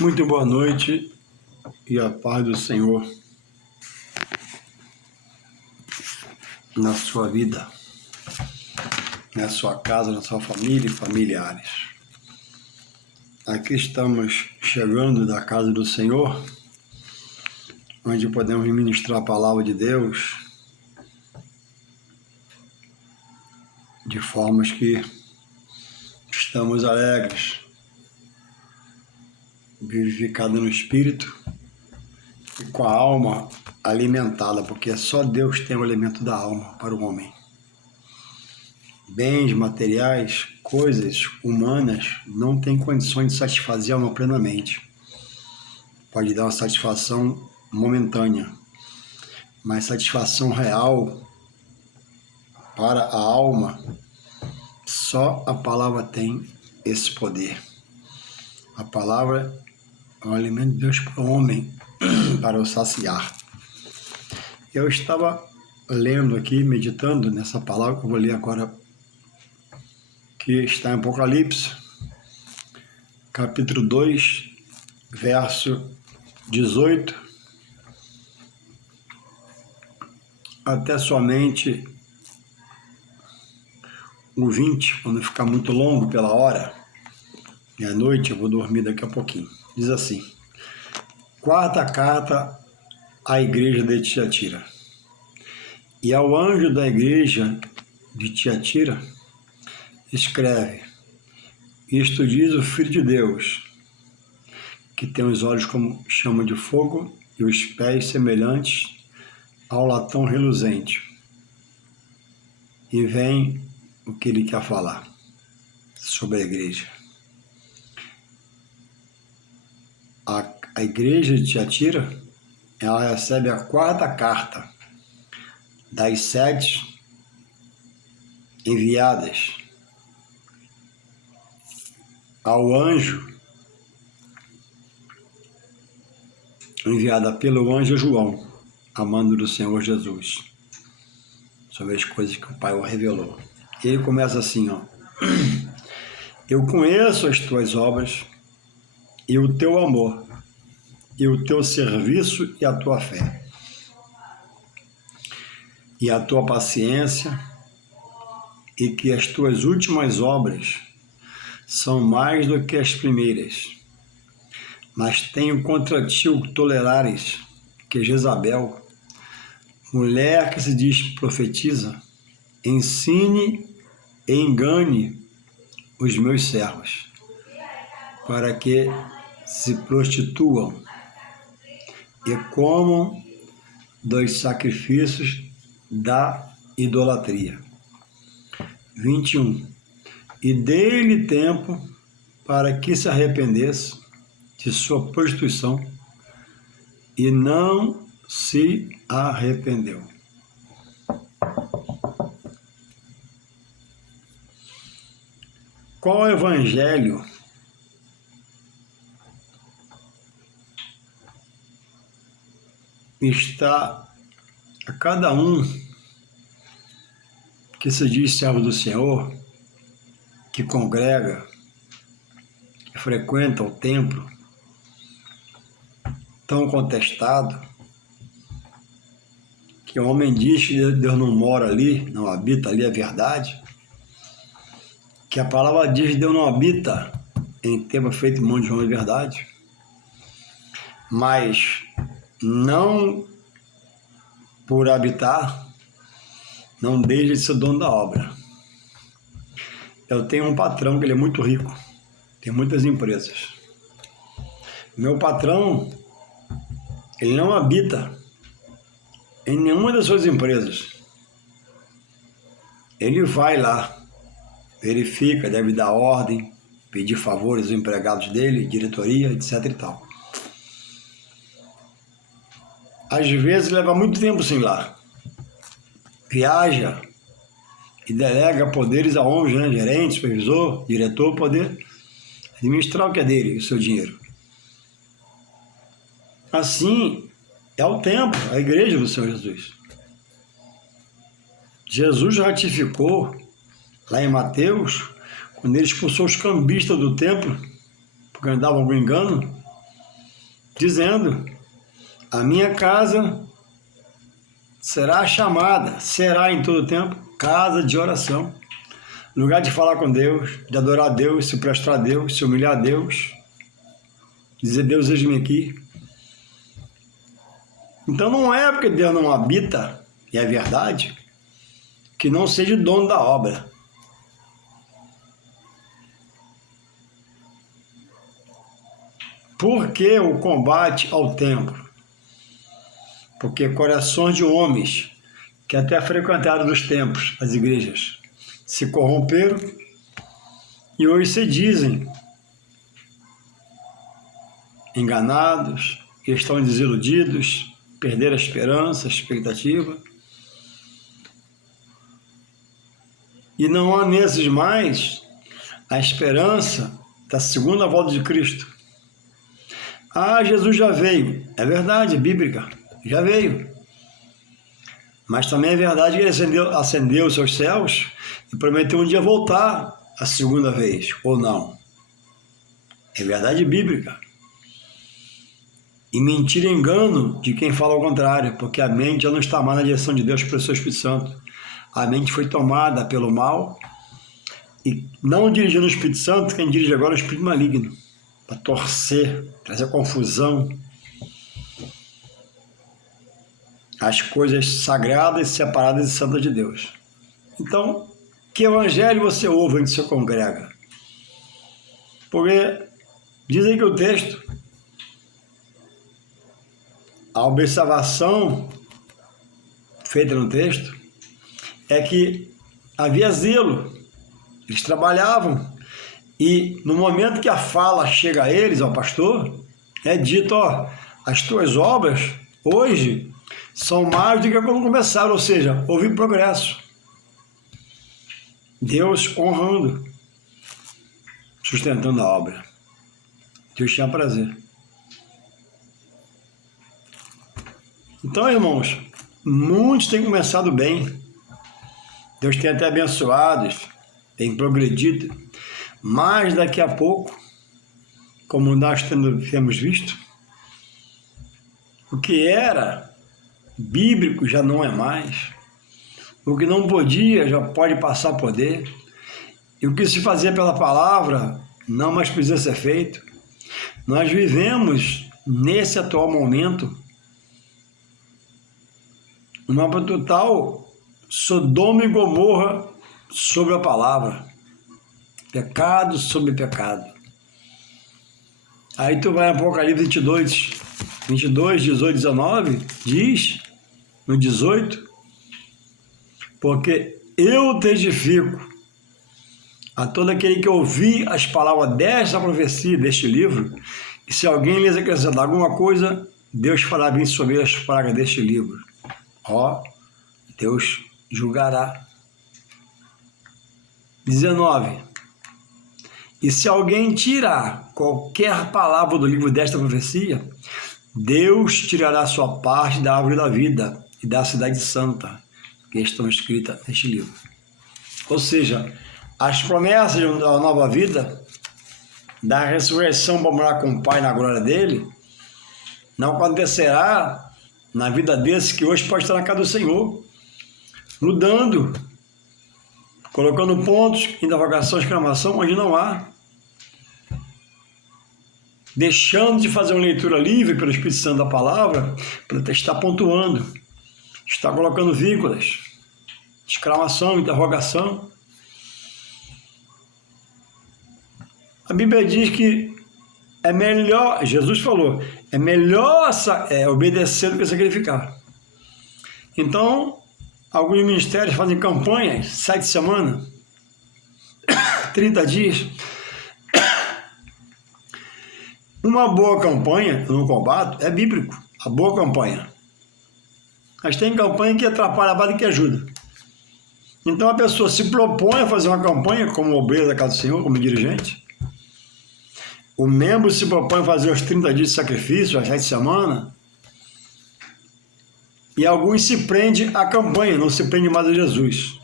Muito boa noite e a paz do Senhor na sua vida, na sua casa, na sua família e familiares. Aqui estamos chegando da casa do Senhor, onde podemos ministrar a palavra de Deus de formas que estamos alegres, vivificados no Espírito e com a alma alimentada, porque só Deus tem o alimento da alma para o homem. Bens materiais, coisas humanas não têm condições de satisfazer a alma plenamente. Pode dar uma satisfação momentânea, mas satisfação real para a alma, só a palavra tem esse poder. A palavra é um alimento de Deus para o homem, para o saciar. Eu estava lendo aqui, meditando nessa palavra que eu vou ler agora, que está em Apocalipse, capítulo 2, verso 18, até somente o 20, quando ficar muito longo pela hora, e à noite eu vou dormir daqui a pouquinho. Diz assim: quarta carta à igreja de Tiatira. E ao anjo da igreja de Tiatira, escreve: isto diz o Filho de Deus, que tem os olhos como chama de fogo e os pés semelhantes ao latão reluzente. E vem o que ele quer falar sobre a igreja. A igreja de Tiatira, ela recebe a quarta carta das 7 enviadas ao anjo, enviada pelo anjo João, amando do Senhor Jesus, sobre as coisas que o Pai o revelou. Ele começa assim, ó: eu conheço as tuas obras e o teu amor, e o teu serviço e a tua fé, e a tua paciência, e que as tuas últimas obras são mais do que as primeiras. Mas tenho contra ti o que tolerares, que Jezabel, mulher que se diz profetiza, ensine e engane os meus servos, para que se prostituam e comam dos sacrifícios da idolatria. 21. E dei-lhe tempo para que se arrependesse de sua prostituição, e não se arrependeu. Qual evangelho está a cada um que se diz servo do Senhor, que congrega, que frequenta o templo, tão contestado, que o homem diz que Deus não mora ali, não habita ali, é verdade, que a palavra diz que Deus não habita em templo feito em mão de homem, é verdade, mas não por habitar, não deixa de ser dono da obra. Eu tenho um patrão que ele é muito rico, tem muitas empresas. Meu patrão, ele não habita em nenhuma das suas empresas. Ele vai lá, verifica, deve dar ordem, pedir favores aos empregados dele, diretoria, etc e tal. Às vezes leva muito tempo sem ir lá. Viaja e delega poderes a homens, né? Gerente, supervisor, diretor, poder administrar o que é dele, o seu dinheiro. Assim é o templo, a igreja do Senhor Jesus. Jesus ratificou lá em Mateus, quando ele expulsou os cambistas do templo, porque andavam com engano, dizendo: a minha casa será chamada, será em todo tempo, casa de oração. Lugar de falar com Deus, de adorar a Deus, se prostrar a Deus, se humilhar a Deus, dizer: Deus, eis-me aqui. Então não é porque Deus não habita, e é verdade, que não seja o dono da obra. Por que o combate ao templo? Porque corações de homens que até frequentaram os templos, as igrejas, se corromperam e hoje se dizem enganados, estão desiludidos, perderam a esperança, a expectativa. E não há nesses mais a esperança da segunda volta de Cristo. Ah, Jesus já veio. É verdade, é bíblica. Já veio. Mas também é verdade que ele ascendeu os seus céus e prometeu um dia voltar a segunda vez, ou não. É verdade bíblica. E mentira e engano de quem fala ao contrário, porque a mente já não está mais na direção de Deus pelo seu Espírito Santo. A mente foi tomada pelo mal e não dirigindo o Espírito Santo, quem dirige agora é o Espírito maligno, para torcer, trazer confusão, as coisas sagradas, separadas e santas de Deus. Então, que evangelho você ouve onde você congrega? Porque diz aí que o texto, a observação feita no texto é que havia zelo, eles trabalhavam, e no momento que a fala chega a eles, ao pastor, é dito: ó, as tuas obras hoje são mais do que quando começaram, ou seja, houve progresso. Deus honrando, sustentando a obra. Deus tinha prazer. Então, irmãos, muitos têm começado bem. Deus tem até abençoado, tem progredido, mas daqui a pouco, como nós temos visto, o que era bíblico já não é mais, o que não podia já pode passar a poder, e o que se fazia pela palavra não mais precisa ser feito. Nós vivemos, nesse atual momento, uma total Sodoma e Gomorra sobre a palavra. Pecado sobre pecado. Aí tu vai em Apocalipse 22, 18, 19, diz, no 18, porque eu testifico a todo aquele que ouvir as palavras desta profecia, deste livro, e se alguém lhes acrescentar alguma coisa, Deus fará vir sobre as pragas deste livro. Ó, Deus julgará. 19. E se alguém tirar qualquer palavra do livro desta profecia, Deus tirará sua parte da árvore da vida e da cidade santa, que estão escritas neste livro. Ou seja, as promessas da nova vida, da ressurreição para morar com o Pai na glória dele, não acontecerá na vida desse que hoje pode estar na casa do Senhor, mudando, colocando pontos, interrogação, exclamação, onde não há, deixando de fazer uma leitura livre pelo Espírito Santo da palavra, para estar pontuando, está colocando vírgulas, exclamação, interrogação. A Bíblia diz que é melhor, Jesus falou, é melhor obedecer do que sacrificar. Então, alguns ministérios fazem campanhas, 7 semanas, 30 dias. Uma boa campanha, eu não combato, é bíblico, a boa campanha. Mas tem campanha que atrapalha mais do que ajuda. Então a pessoa se propõe a fazer uma campanha como obreiro da casa do Senhor, como dirigente. O membro se propõe a fazer os 30 dias de sacrifício, as 7 semanas. E alguns se prendem à campanha, não se prendem mais a Jesus.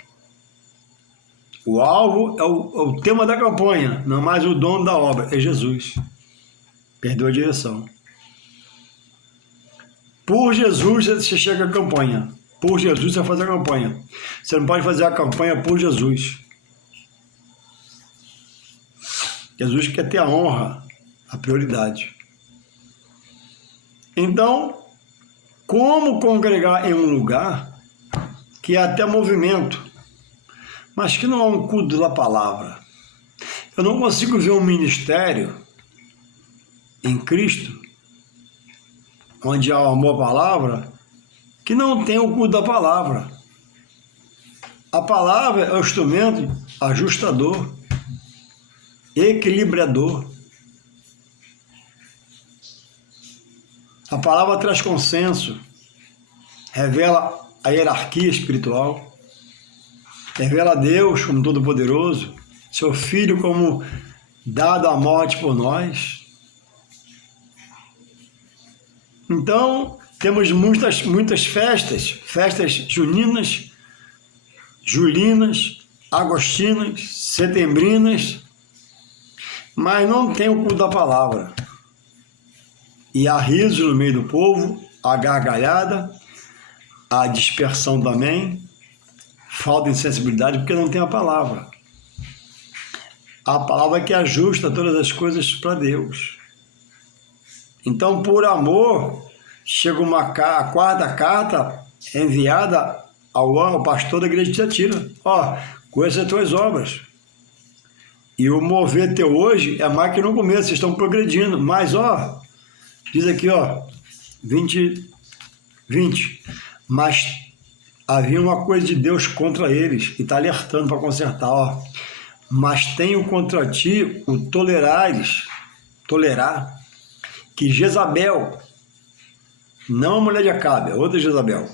O alvo é o tema da campanha, não mais o dono da obra, é Jesus. Perdeu a direção. Por Jesus você chega à campanha. Por Jesus você vai fazer a campanha. Você não pode fazer a campanha por Jesus. Jesus quer ter a honra, a prioridade. Então, como congregar em um lugar que é até movimento, mas que não há um culto da palavra? Eu não consigo ver um ministério em Cristo, onde há o amor à palavra, que não tem o culto da palavra. A palavra é o instrumento ajustador, equilibrador. A palavra traz consenso, revela a hierarquia espiritual, revela Deus como Todo-Poderoso, seu Filho como dado à morte por nós. Então, temos muitas festas juninas, julinas, agostinas, setembrinas, mas não tem o culto da palavra. E há risos no meio do povo, há gargalhada, há dispersão também, falta de sensibilidade, porque não tem a palavra. A palavra que ajusta todas as coisas para Deus. Então, por amor, chega a quarta carta enviada ao pastor da igreja de Tiatira. Conheça as tuas obras. E o mover teu hoje é mais que no começo, vocês estão progredindo. Mas, diz aqui, 20. Mas havia uma coisa de Deus contra eles, e está alertando para consertar, Mas tenho contra ti o tolerar, que Jezabel, não a mulher de Acabe, outra Jezabel,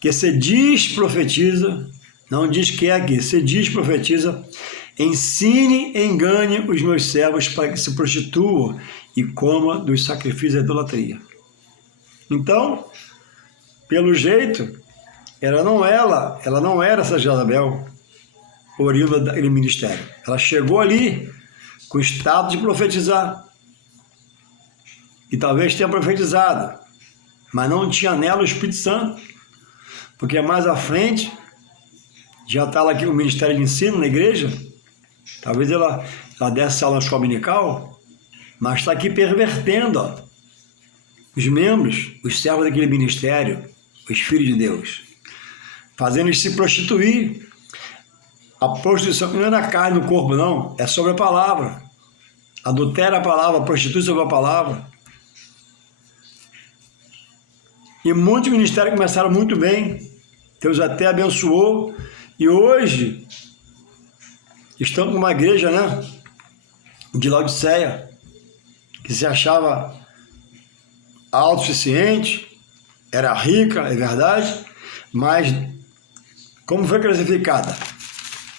que se diz profetiza, não diz que é aqui, se diz profetiza, ensine e engane os meus servos para que se prostituam e coma dos sacrifícios da idolatria. Então, pelo jeito, ela não era essa Jezabel, oriunda daquele ministério. Ela chegou ali com o estado de profetizar. E talvez tenha profetizado, mas não tinha nela o Espírito Santo, porque mais à frente já está lá aqui o ministério de ensino na igreja, talvez ela desse aula na escola dominical, mas está aqui pervertendo os membros, os servos daquele ministério, os filhos de Deus, fazendo-os se prostituir. A prostituição não é na carne, no corpo, não, é sobre a palavra. Adultera a palavra, prostitui sobre a palavra. E muitos ministérios começaram muito bem, Deus até abençoou, e hoje estão com uma igreja, de Laodiceia, que se achava autossuficiente, era rica, é verdade, mas como foi classificada?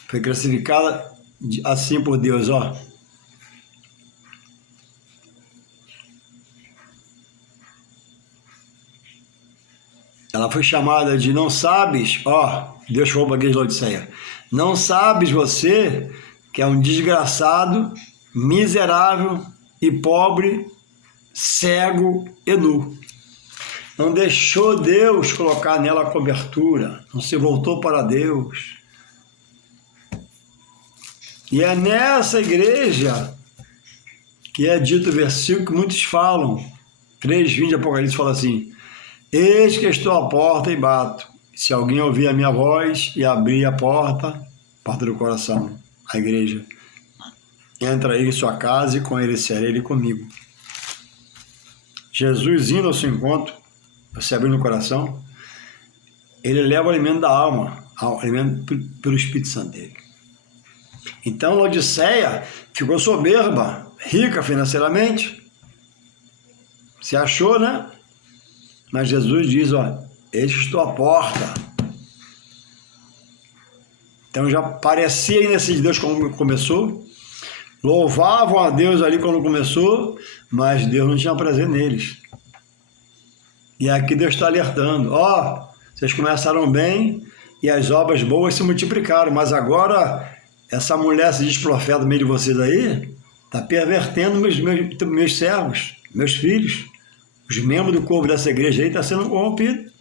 Foi classificada assim por Deus, Ela foi chamada de não sabes, Deus falou para a igreja de Laodiceia, não sabes você que é um desgraçado, miserável e pobre, cego e nu. Não deixou Deus colocar nela a cobertura, não se voltou para Deus. E é nessa igreja que é dito o versículo que muitos falam, 3:20 de Apocalipse fala assim, eis que estou à porta e bato. Se alguém ouvir a minha voz e abrir a porta do coração, a igreja, entra ele em sua casa e com ele será ele comigo. Jesus indo ao seu encontro, você abrindo o coração, ele leva o alimento da alma, o alimento pelo Espírito Santo dele. Então, Laodiceia ficou soberba, rica financeiramente, se achou, Mas Jesus diz, eis que estou à porta. Então já parecia aí nesse Deus quando começou, louvavam a Deus ali quando começou, mas Deus não tinha prazer neles. E aqui Deus está alertando, vocês começaram bem e as obras boas se multiplicaram, mas agora essa mulher se diz profeta no meio de vocês aí, está pervertendo meus servos, meus filhos, Os membros do corpo dessa igreja aí estão sendo corrompidos.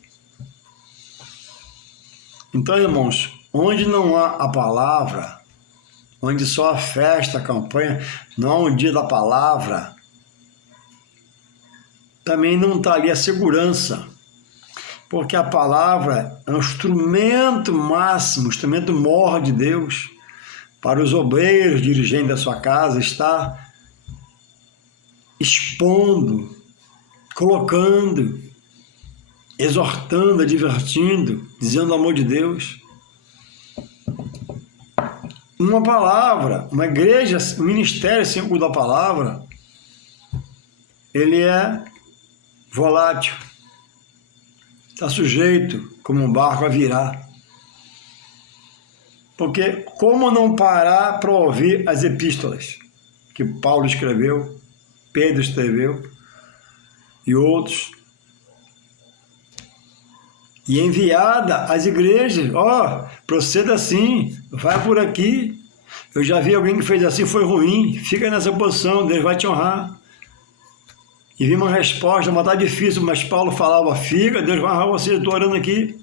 Então, irmãos, onde não há a palavra, onde só a festa, a campanha, não há um dia da palavra, também não está ali a segurança. Porque a palavra é um instrumento máximo, um instrumento maior de Deus, para os obreiros, dirigentes da sua casa, estar expondo, colocando, exortando, advertindo, dizendo o amor de Deus. Uma palavra, uma igreja, um ministério sem o culto da palavra, ele é volátil. Está sujeito, como um barco, a virar. Porque como não parar para ouvir as epístolas que Paulo escreveu, Pedro escreveu e outros, e enviada às igrejas, proceda assim, vai por aqui. Eu já vi alguém que fez assim, foi ruim, fica nessa posição, Deus vai te honrar. E vi uma resposta, mas está difícil, mas Paulo falava, fica, Deus vai honrar você, estou orando aqui.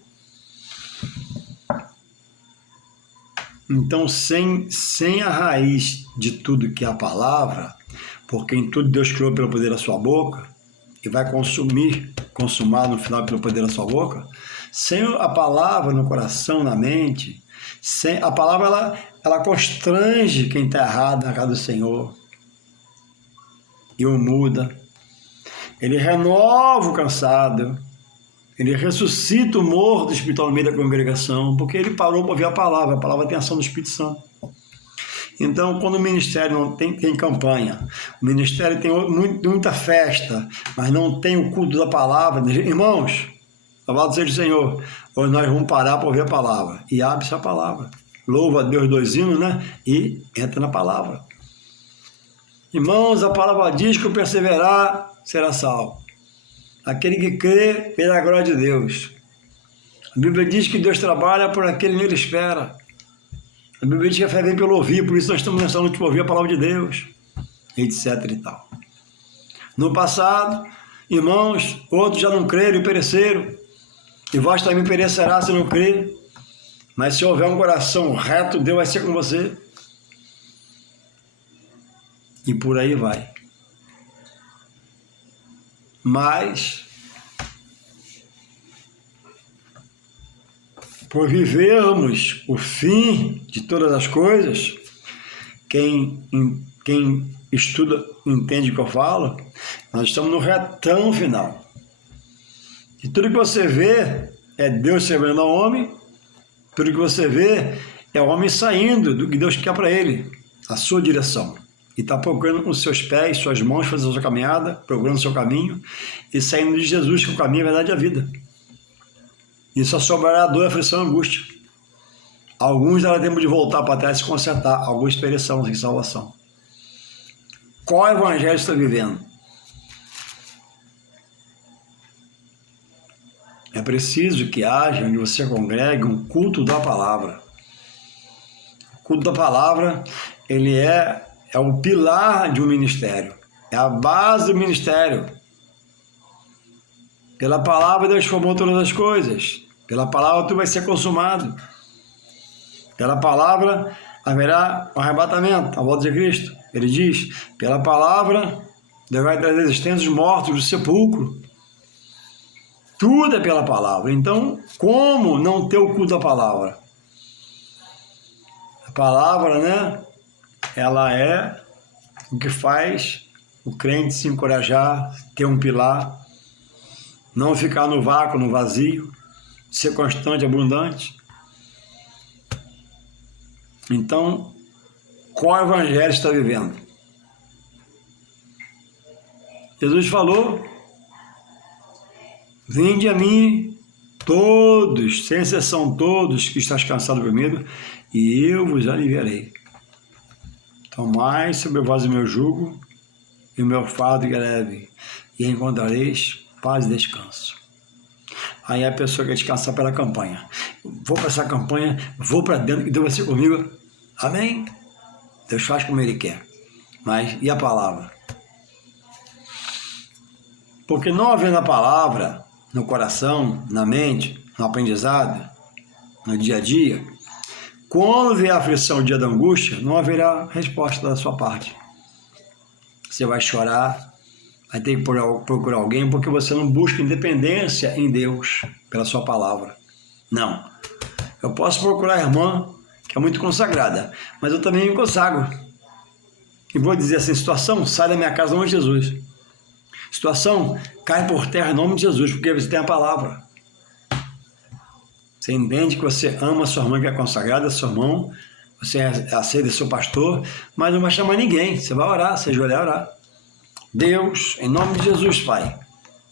Então, sem a raiz de tudo que é a palavra, porque em tudo Deus criou pelo poder da sua boca, e vai consumar no final pelo poder da sua boca, sem a palavra no coração, na mente, sem a palavra, ela constrange quem está errado na casa do Senhor, e o muda. Ele renova o cansado, ele ressuscita o morto espiritual no meio da congregação, porque ele parou para ouvir a palavra tem ação do Espírito Santo. Então, quando o ministério não tem campanha, o ministério tem muita festa, mas não tem o culto da palavra, irmãos, louvado seja o Senhor, hoje nós vamos parar para ouvir a palavra, e abre-se a palavra. Louva a Deus 2 hinos, né? E entra na palavra. Irmãos, a palavra diz que o perseverar será salvo. Aquele que crê pela glória de Deus. A Bíblia diz que Deus trabalha por aquele que nele espera. A Bíblia diz que a fé vem pelo ouvir, por isso nós estamos nessa luta para ouvir a palavra de Deus, etc e tal. No passado, irmãos, outros já não creram e pereceram, e vós também perecerá se não crer. Mas se houver um coração reto, Deus vai ser com você. E por aí vai. Mas, por vivermos o fim de todas as coisas, quem estuda, entende o que eu falo, nós estamos no retão final. E tudo que você vê é Deus servindo ao homem, tudo que você vê é o homem saindo do que Deus quer para ele, a sua direção. E está procurando com os seus pés, suas mãos, fazendo a sua caminhada, procurando o seu caminho, e saindo de Jesus, que o caminho é a verdade e a vida. E só sobrará a dor, aflição e angústia. Alguns dará tempo de voltar para trás e se consertar, alguns perecerão sem salvação. Qual evangelho você está vivendo? É preciso que haja, onde você congregue, um culto da palavra. O culto da palavra, ele é o pilar de um ministério, é a base do ministério. Pela palavra Deus formou todas as coisas, pela palavra tudo vai ser consumado, pela palavra haverá um arrebatamento, a volta de Cristo. Ele diz, pela palavra Deus vai trazer existência os mortos do sepulcro. Tudo é pela palavra. Então, como não ter o culto da palavra? A palavra, né? Ela é o que faz o crente se encorajar, ter um pilar, não ficar no vácuo, no vazio, ser constante, abundante. Então, qual evangelho está vivendo? Jesus falou, vinde a mim todos, sem exceção todos que estás cansados por medo, e eu vos aliviarei. Tomai sobre vós o meu jugo e o meu fardo que é leve, e encontrareis paz e descanso. Aí a pessoa quer descansar pela campanha. Vou para essa campanha, vou para dentro, que Deus vai ser comigo. Amém? Deus faz como Ele quer. Mas, e a palavra? Porque não havendo a palavra no coração, na mente, no aprendizado, no dia a dia, quando vier a aflição, o dia da angústia, não haverá resposta da sua parte. Você vai chorar, vai ter que procurar alguém, porque você não busca independência em Deus pela sua palavra. Não. Eu posso procurar a irmã, que é muito consagrada, mas eu também me consagro. E vou dizer assim, situação, sai da minha casa em nome de Jesus. Situação, cai por terra em nome de Jesus, porque você tem a palavra. Você entende que você ama a sua irmã que é consagrada, seu irmão, você aceita seu pastor, mas não vai chamar ninguém, você vai orar, você ajoelhar e orar. Deus, em nome de Jesus, Pai,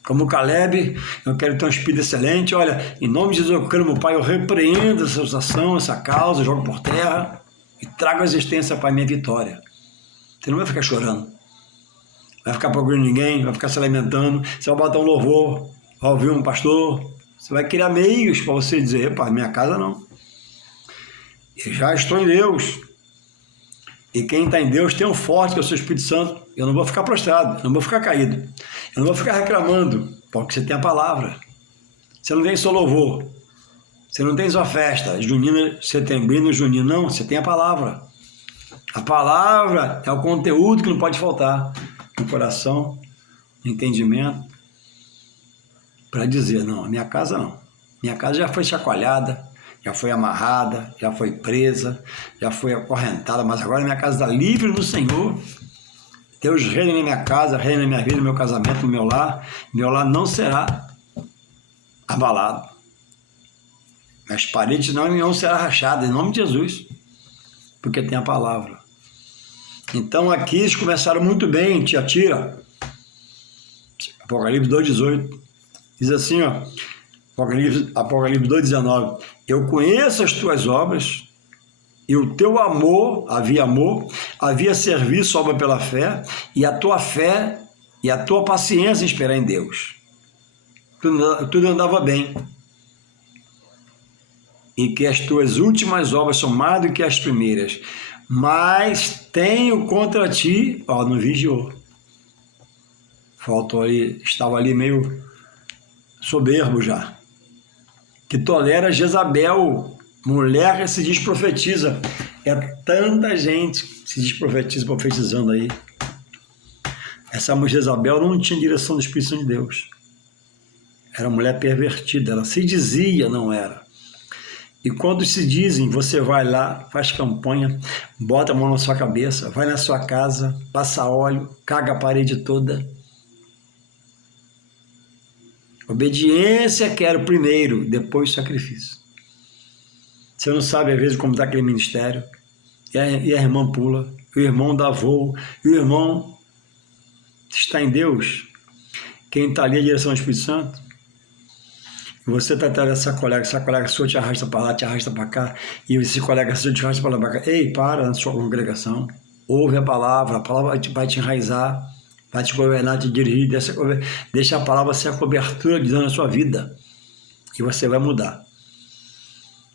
como Caleb, eu quero ter um espírito excelente, olha, em nome de Jesus eu quero, meu Pai, eu repreendo essa situação, essa causa, jogo por terra e trago à existência, Pai, minha vitória. Você não vai ficar chorando, vai ficar procurando ninguém, vai ficar se alimentando, você vai botar um louvor, vai ouvir um pastor, você vai criar meios para você dizer, epa, minha casa não. Eu já estou em Deus. E quem está em Deus tem um forte, que é o seu Espírito Santo. Eu não vou ficar prostrado, eu não vou ficar caído. Eu não vou ficar reclamando, porque você tem a palavra. Você não tem só louvor. Você não tem só festa, junina, setembrino, junino. Não, você tem a palavra. A palavra é o conteúdo que não pode faltar no coração, no entendimento, para dizer, não, a minha casa não. Minha casa já foi chacoalhada, já foi amarrada, já foi presa, já foi acorrentada, mas agora minha casa está livre no Senhor. Deus reina na minha casa, reina na minha vida, no meu casamento, no meu lar não será abalado. As paredes não serão rachadas, em nome de Jesus, porque tem a palavra. Então aqui eles começaram muito bem, Tiatira, Apocalipse 2,18, diz assim, ó, Apocalipse 2,19, eu conheço as tuas obras, e o teu amor, havia serviço, obra pela fé e a tua paciência em esperar em Deus. Tudo andava bem. E que as tuas últimas obras são mais do que as primeiras. Mas tenho contra ti, não vigiou. Faltou ali, estava ali meio soberbo já. Que tolera Jezabel, mulher que se diz profetiza. É tanta gente que se diz profetizando aí. Essa mulher Jezabel não tinha direção do Espírito Santo de Deus. Era uma mulher pervertida. Ela se dizia, não era. E quando se dizem, você vai lá, faz campanha, bota a mão na sua cabeça, vai na sua casa, passa óleo, caga a parede toda. Obediência quero primeiro, depois sacrifício. Você não sabe, às vezes, como está aquele ministério. E a irmã pula, o irmão dá voo, e o irmão está em Deus. Quem está ali é a direção do Espírito Santo. E você está atrás dessa colega sua te arrasta para lá, te arrasta para cá, e esse colega seu te arrasta para lá, para cá. Ei, para na sua congregação. Ouve a palavra vai te enraizar, vai te governar, te dirigir. Deixa a palavra ser a cobertura de Deus na sua vida. E você vai mudar.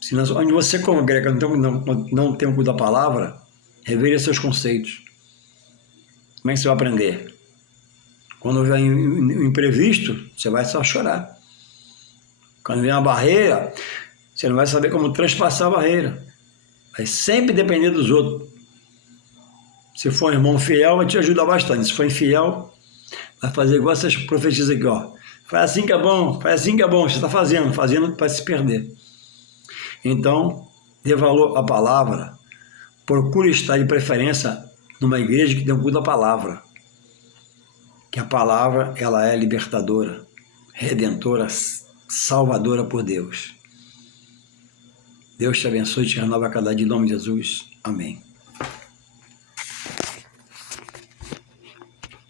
Se onde você congrega não tem o culto da palavra, reveja seus conceitos. Como é que você vai aprender? Quando vem um imprevisto, você vai só chorar. Quando vem uma barreira, você não vai saber como transpassar a barreira. Vai sempre depender dos outros. Se for um irmão fiel, vai te ajudar bastante. Se for infiel, vai fazer igual essas profecias aqui, ó. Faz assim que é bom, faz assim que é bom. Você está fazendo para se perder. Então, dê valor à palavra, procure estar de preferência numa igreja que tem um culto da palavra, que a palavra ela é libertadora, redentora, salvadora por Deus. Deus te abençoe e te renova a cada dia em nome de Jesus. Amém.